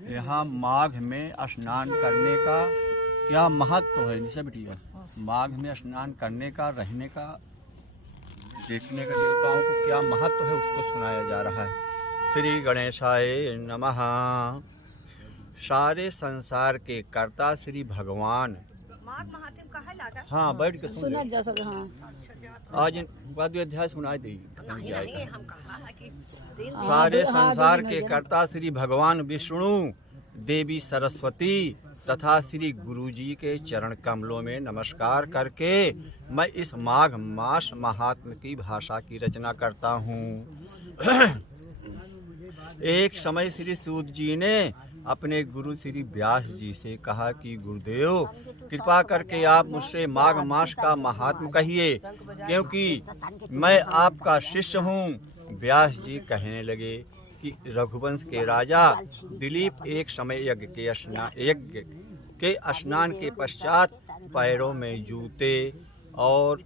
यहाँ माघ में स्नान करने का क्या महत्व है निशा बिटिया? माघ में स्नान करने का, रहने का, देखने का देवताओं को क्या महत्व है उसको सुनाया जा रहा है। श्री गणेशाय नमः। सारे संसार के कर्ता श्री भगवान। हाँ, बैठ के सुन ले। आज वाद्य अध्याय सुनाई देगी। सारे संसार के कर्ता श्री भगवान विष्णु, देवी सरस्वती तथा श्री गुरु जी के चरण कमलों में नमस्कार करके मैं इस माघ मास महात्म की भाषा की रचना करता हूँ। एक समय श्री सूत जी ने अपने गुरु श्री व्यास जी से कहा कि गुरुदेव, कृपा करके आप मुझसे माघ मास का महात्म कहिए, क्योंकि मैं आपका शिष्य हूँ। व्यास जी कहने लगे कि रघुवंश के राजा दिलीप एक समय यज्ञ के स्नान के पश्चात पैरों में जूते और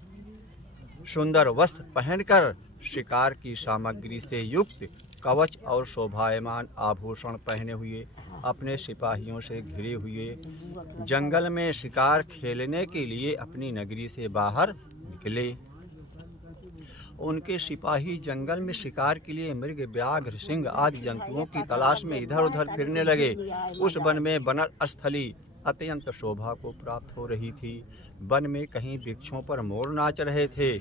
सुंदर वस्त्र पहनकर शिकार की सामग्री से युक्त कवच और शोभायमान आभूषण पहने हुए अपने सिपाहियों से घिरे हुए जंगल में शिकार खेलने के लिए अपनी नगरी से बाहर निकले। उनके सिपाही जंगल में शिकार के लिए मृग, व्याघ्र, सिंह आदि जंतुओं की तलाश में इधर उधर फिरने लगे। उस वन में वनस्थली अत्यंत शोभा को प्राप्त हो रही थी। वन में कहीं वृक्षों पर मोर नाच रहे थे,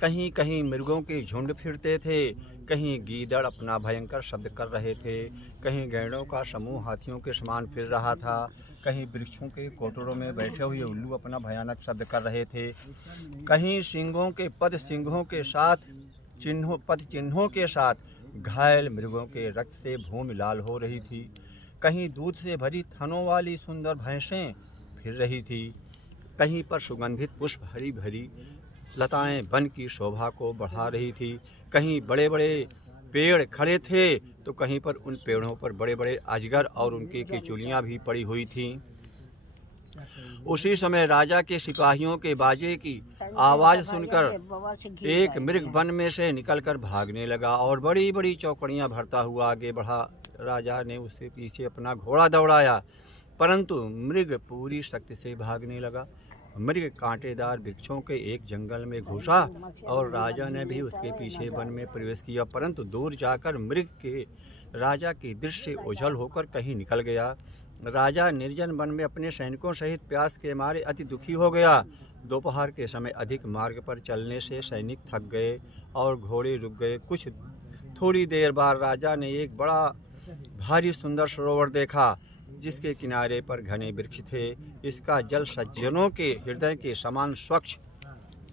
कहीं कहीं मृगों के झुंड फिरते थे, कहीं गीदड़ अपना भयंकर शब्द कर रहे थे, कहीं गैंडों का समूह हाथियों के समान फिर रहा था, कहीं वृक्षों के कोटरों में बैठे हुए उल्लू अपना भयानक शब्द कर रहे थे, कहीं सिंहों के पद सिंहों के साथ चिन्हों के साथ घायल मृगों के रक्त से भूमि लाल हो रही थी, कहीं दूध से भरी थनों वाली सुंदर भैंसें फिर रही थी, कहीं पर सुगंधित पुष्प हरी भरी लताएं वन की शोभा को बढ़ा रही थी, कहीं बड़े बड़े पेड़ खड़े थे तो कहीं पर उन पेड़ों पर बड़े बड़े अजगर और उनकी केचुलियां भी पड़ी हुई थीं। उसी समय राजा के सिपाहियों के बाजे की आवाज़ सुनकर एक मृग वन में से निकलकर भागने लगा और बड़ी बड़ी चौकड़ियां भरता हुआ आगे बढ़ा। राजा ने उससे पीछे अपना घोड़ा दौड़ाया, परंतु मृग पूरी शक्ति से भागने लगा। मृग कांटेदार वृक्षों के एक जंगल में घुसा और राजा ने भी उसके पीछे वन में प्रवेश किया, परंतु दूर जाकर मृग के राजा की दृष्टि ओझल होकर कहीं निकल गया। राजा निर्जन वन में अपने सैनिकों सहित प्यास के मारे अति दुखी हो गया। दोपहर के समय अधिक मार्ग पर चलने से सैनिक थक गए और घोड़े रुक गए। कुछ थोड़ी देर बाद राजा ने एक बड़ा भारी सुंदर सरोवर देखा, जिसके किनारे पर घने वृक्ष थे। इसका जल सज्जनों के हृदय के समान स्वच्छ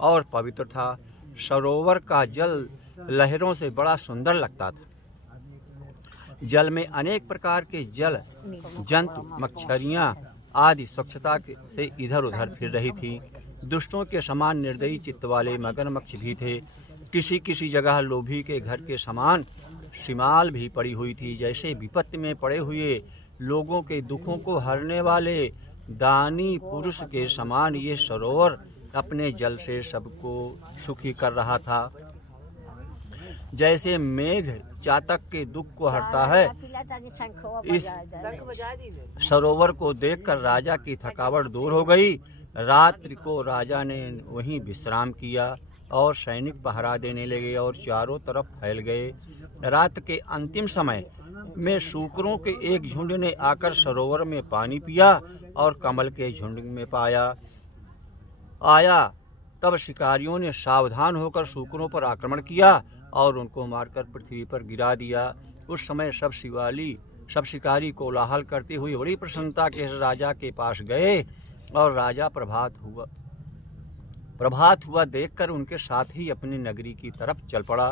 और पवित्र था। सरोवर का जल लहरों से बड़ा सुंदर लगता था। जल में अनेक प्रकार के जल जंतु, मच्छरियाँ आदि स्वच्छता से इधर उधर फिर रही थी। दुष्टों के समान निर्दयी चित्त वाले मगरमच्छ भी थे। किसी किसी जगह लोभी के घर के समान शिमाल भी पड़ी हुई थी। जैसे विपत्ति में पड़े हुए लोगों के दुखों को हरने वाले दानी पुरुष के समान ये सरोवर अपने जल से सबको सुखी कर रहा था। जैसे मेघ चातक के दुख को हरता है, इस सरोवर को देखकर राजा की थकावट दूर हो गई। रात्रि को राजा ने वहीं विश्राम किया और सैनिक पहरा देने लगे और चारों तरफ फैल गए। रात के अंतिम समय में सूकरों के एक झुंड ने आकर सरोवर में पानी पिया और कमल के झुंड में आया। तब शिकारियों ने सावधान होकर सूकरों पर आक्रमण किया और उनको मारकर पृथ्वी पर गिरा दिया। उस समय सब शिकारी कोलाहल करते हुए बड़ी प्रसन्नता के राजा के पास गए और राजा प्रभात हुआ देखकर उनके साथ ही अपनी नगरी की तरफ चल पड़ा।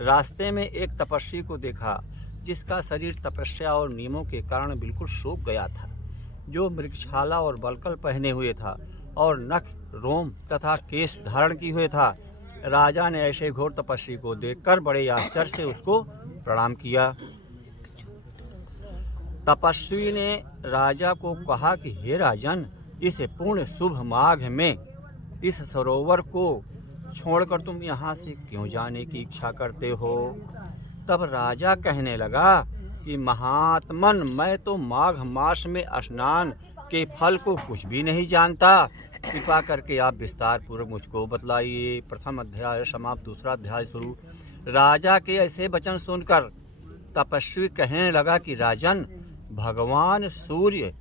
रास्ते में एक तपस्वी को देखा, जिसका शरीर तपस्या और नियमों के कारण बिल्कुल सूख गया था, जो मृगछाला और बलकल पहने हुए था और नख, रोम तथा केश धारण किए हुए था। राजा ने ऐसे घोर तपस्वी को देखकर बड़े आश्चर्य से उसको प्रणाम किया। तपस्वी ने राजा को कहा कि हे राजन, इस पूर्ण शुभ माघ में इस सरोवर को छोड़कर तुम यहाँ से क्यों जाने की इच्छा करते हो? तब राजा कहने लगा कि महात्मन मैं तो माघ मास में स्नान के फल को कुछ भी नहीं जानता, कृपा करके आप विस्तार पूर्वक मुझको बतलाइए। प्रथम अध्याय समाप्त। दूसरा अध्याय शुरू। राजा के ऐसे वचन सुनकर तपस्वी कहने लगा कि राजन, भगवान सूर्य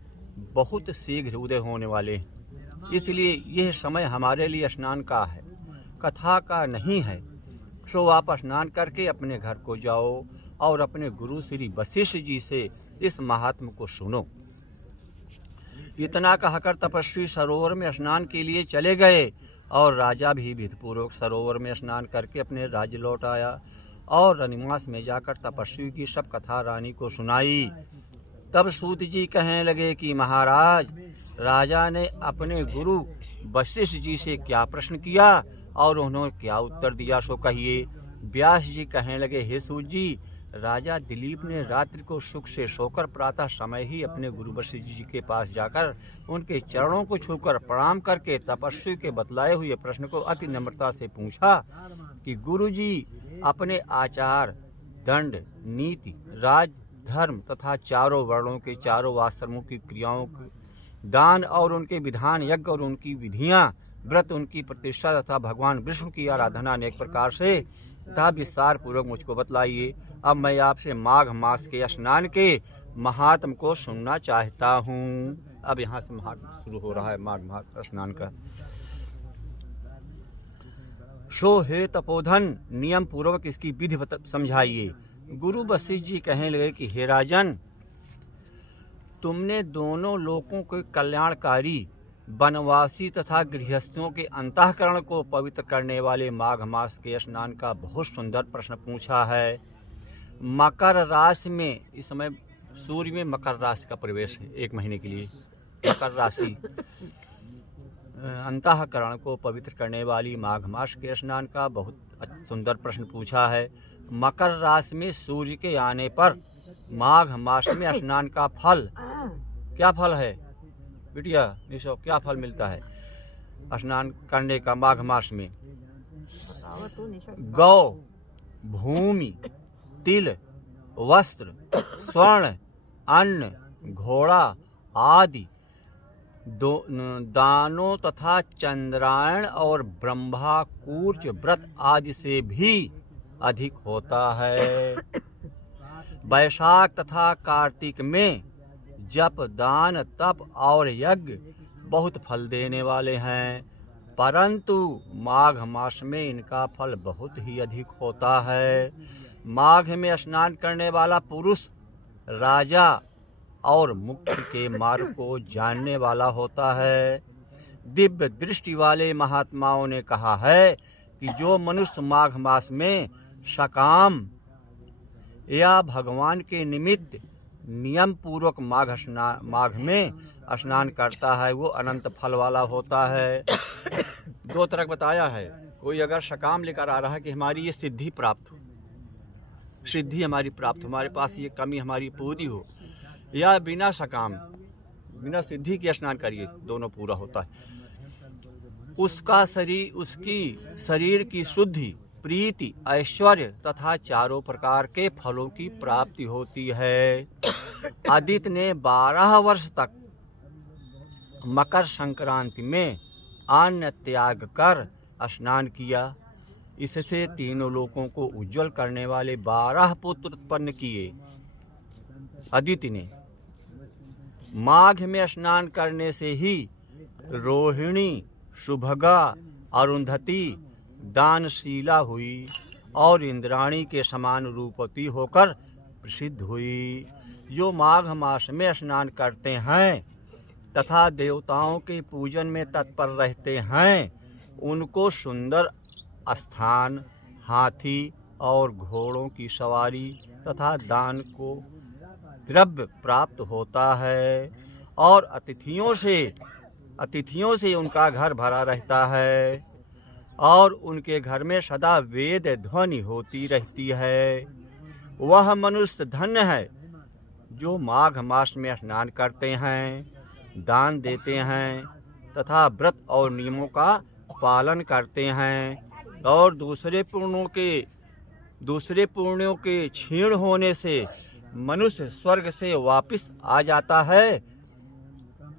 बहुत शीघ्र उदय होने वाले हैं, इसलिए यह समय हमारे लिए स्नान का है, कथा का नहीं है। सो आप स्नान करके अपने घर को जाओ और अपने गुरु श्री वशिष्ठ जी से इस महात्म को सुनो। इतना कहकर तपस्वी सरोवर में स्नान के लिए चले गए और राजा भी विधिपूर्वक सरोवर में स्नान करके अपने राज्य लौट आया और रनिवास में जाकर तपस्वी की सब कथा रानी को सुनाई। तब सूत जी कहने लगे कि महाराज, राजा ने अपने गुरु वशिष्ठ जी से क्या प्रश्न किया और उन्होंने क्या उत्तर दिया, सो कहिए। व्यास जी कहने लगे, हे सूत जी, राजा दिलीप ने रात्रि को सुख से सोकर प्रातः समय ही अपने गुरु वशिष्ठ जी के पास जाकर उनके चरणों को छूकर प्रणाम करके तपस्वी के बतलाए हुए प्रश्न को अति नम्रता से पूछा कि गुरु जी अपने आचार, दंड, नीति, राज, धर्म तथा चारों वर्णों के चारों आश्रमों की क्रियाओं, दान और उनके विधान, यज्ञ और उनकी विधियां, व्रत, उनकी प्रतिष्ठा तथा भगवान विष्णु की आराधना अनेक प्रकार से तथा विस्तार पूर्वक मुझको बतलाइए। अब मैं आपसे माघ मास के स्नान के महात्म को सुनना चाहता हूँ। अब यहाँ से महात्म शुरू हो रहा है माघ मास स्नान का। सो हे तपोधन, नियम पूर्वक इसकी विधि समझाइए। गुरु वशिष्ठ जी कहने लगे कि हे राजन, तुमने दोनों लोकों के कल्याणकारी, वनवासी तथा गृहस्थियों के अंतःकरण को पवित्र करने वाले माघ मास के स्नान का बहुत सुंदर प्रश्न पूछा है। मकर राशि में इस समय सूर्य में मकर राशि का प्रवेश है 1 महीने के लिए। मकर राशि अंतःकरण को पवित्र करने वाली माघ मास के स्नान का बहुत सुंदर प्रश्न पूछा है। मकर राशि में सूर्य के आने पर माघ मास में स्नान का फल क्या फल है बिटिया? निशो, क्या फल मिलता है स्नान करने का माघ मास में? गौ, भूमि, तिल, वस्त्र, स्वर्ण, अन्न, घोड़ा आदि दानों तथा चंद्रायण और ब्रह्मा कूर्च व्रत आदि से भी अधिक होता है। वैशाख तथा कार्तिक में जप, दान, तप और यज्ञ बहुत फल देने वाले हैं, परंतु माघ मास में इनका फल बहुत ही अधिक होता है। माघ में स्नान करने वाला पुरुष राजा और मुक्ति के मार्ग को जानने वाला होता है। दिव्य दृष्टि वाले महात्माओं ने कहा है कि जो मनुष्य माघ मास में सकाम या भगवान के निमित्त नियम पूर्वक माघ में स्नान करता है, वो अनंत फल वाला होता है। 2 तरह बताया है। कोई अगर सकाम लेकर आ रहा है कि हमारी ये सिद्धि प्राप्त हो, सिद्धि हमारी प्राप्त, हमारे पास ये कमी हमारी पूरी हो, या बिना सकाम, बिना सिद्धि के स्नान करिए, दोनों पूरा होता है। उसका शरीर, उसकी शरीर की शुद्धि, प्रीति, ऐश्वर्य तथा चारों प्रकार के फलों की प्राप्ति होती है। आदित्य ने 12 वर्ष तक मकर संक्रांति में अन्न त्याग कर स्नान किया। इससे तीनों लोकों को उज्जवल करने वाले 12 पुत्र उत्पन्न किए। आदित्य ने माघ में स्नान करने से ही रोहिणी, सुभगा, अरुंधति दानशीला हुई और इंद्राणी के समान रूपवती होकर प्रसिद्ध हुई। जो माघ मास में स्नान करते हैं तथा देवताओं के पूजन में तत्पर रहते हैं, उनको सुंदर स्थान, हाथी और घोड़ों की सवारी तथा दान को द्रव्य प्राप्त होता है और अतिथियों से उनका घर भरा रहता है और उनके घर में सदा वेद ध्वनि होती रहती है। वह मनुष्य धन्य है जो माघ मास में स्नान करते हैं, दान देते हैं तथा व्रत और नियमों का पालन करते हैं और दूसरे पुण्यों के क्षीण होने से मनुष्य स्वर्ग से वापस आ जाता है,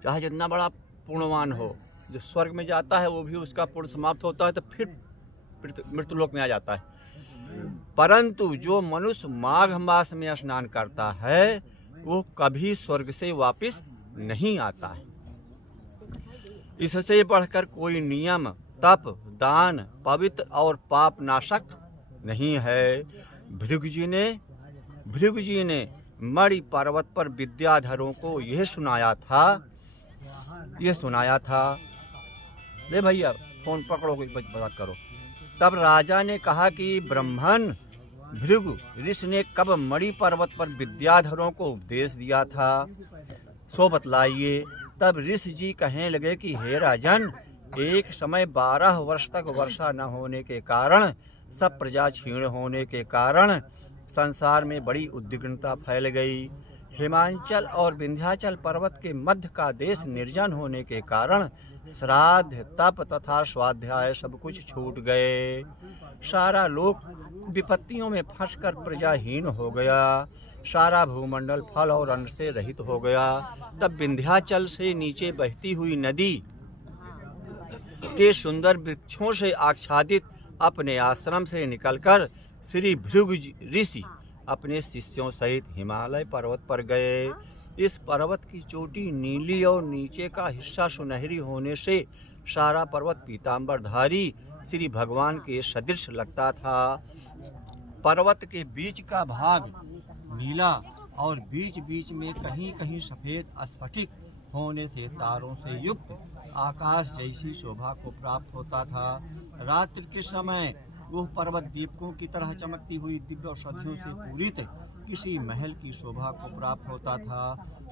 चाहे जितना बड़ा पुण्यवान हो, जो स्वर्ग में जाता है वो भी उसका पुण्य समाप्त होता है तो फिर मृत्युलोक में आ जाता है। परंतु जो मनुष्य माघ मास में स्नान करता है वो कभी स्वर्ग से वापस नहीं आता है। इससे बढ़कर कोई नियम, तप, दान, पवित्र और पाप नाशक नहीं है। भृगु जी ने मणि पर्वत पर विद्याधरों को यह सुनाया था। ले भैया फोन पकड़ो, कोई बात करो। तब राजा ने कहा कि ब्राह्मण भृगु ऋषि ने कब मणि पर्वत पर विद्याधरों को उपदेश दिया था, सो बतलाइए। तब ऋषि जी कहने लगे कि हे राजन, एक समय 12 वर्ष तक वर्षा न होने के कारण, सब प्रजा क्षीण होने के कारण संसार में बड़ी उद्विग्नता फैल गई। हिमांचल और विंध्याचल पर्वत के मध्य का देश निर्जन होने के कारण श्राद्ध, तप तथा स्वाध्याय सब कुछ छूट गए। सारा लोक विपत्तियों में फंसकर प्रजाहीन हो गया। सारा भूमंडल फल और अन्न से रहित हो गया। तब विंध्याचल से नीचे बहती हुई नदी के सुंदर वृक्षों से आच्छादित अपने आश्रम से निकलकर श्री भृगु ऋषि अपने शिष्यों सहित हिमालय पर्वत पर गए। इस पर्वत की चोटी नीली और नीचे का हिस्सा सुनहरी होने से सारा पर्वत पीतांबरधारी श्री भगवान के सदृश लगता था। पर्वत के बीच का भाग नीला और बीच बीच में कहीं कहीं सफेद स्फटिक होने से तारों से युक्त आकाश जैसी शोभा को प्राप्त होता था। रात्रि के समय वह पर्वत दीपकों की तरह चमकती हुई दिव्य औषधियों से पूरित किसी महल की शोभा को प्राप्त होता था।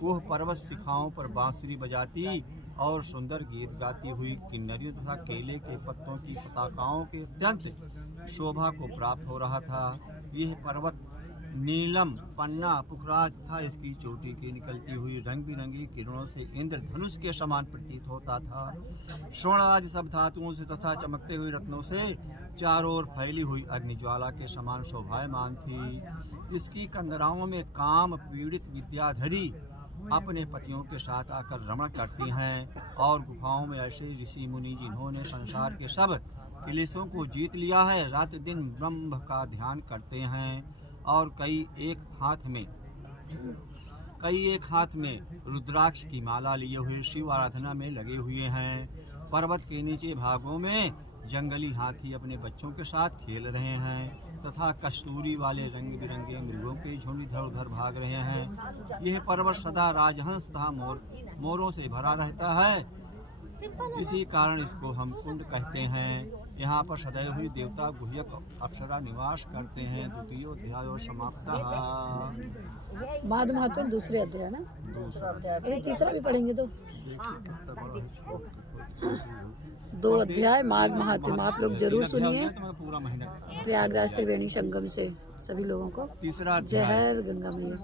वह पर्वत शिखाओं पर बांसुरी बजाती और सुंदर गीत गाती हुई किन्नरियों तथा केले के पत्तों की पताकाओं के अत्यंत शोभा को प्राप्त हो रहा था। यह पर्वत नीलम, पन्ना, पुखराज तथा इसकी चोटी की निकलती हुई रंग बिरंगी किरणों से इंद्रधनुष के समान प्रतीत होता था। स्वर्ण आदि सब धातुओं से तथा चमकते हुए रत्नों से चारों ओर फैली हुई अग्निज्वाला के समान शोभायमान थी। इसकी कंदराओं में काम पीड़ित विद्याधरी अपने पतियों के साथ आकर रमण करती हैं और गुफाओं में ऐसे ऋषि मुनि जिन्होंने संसार के सब क्लेशों को जीत लिया है, रात दिन ब्रह्म का ध्यान करते हैं और कई एक हाथ में रुद्राक्ष की माला लिए हुए शिव आराधना में लगे हुए हैं। पर्वत के नीचे भागों में जंगली हाथी अपने बच्चों के साथ खेल रहे हैं तथा कस्तूरी वाले रंग बिरंगे मृगों के झुंड इधर उधर भाग रहे हैं। यह पर्वत सदा राजहंस तथा मोरों से भरा रहता है, इसी कारण इसको हम कुंड कहते हैं। यहाँ पर सदैव हुई देवता गुह्यक अप्सरा निवास करते हैं। द्वितीय अध्याय और समाप्त। माघ महात्म्य दूसरे अध्याय ना, ये तीसरा भी पढ़ेंगे तो 2 अध्याय माघ महात्म्य आप लोग जरूर सुनिए। प्रयागराज त्रिवेणी संगम से सभी लोगों को तीसरा जय गंगा मैया।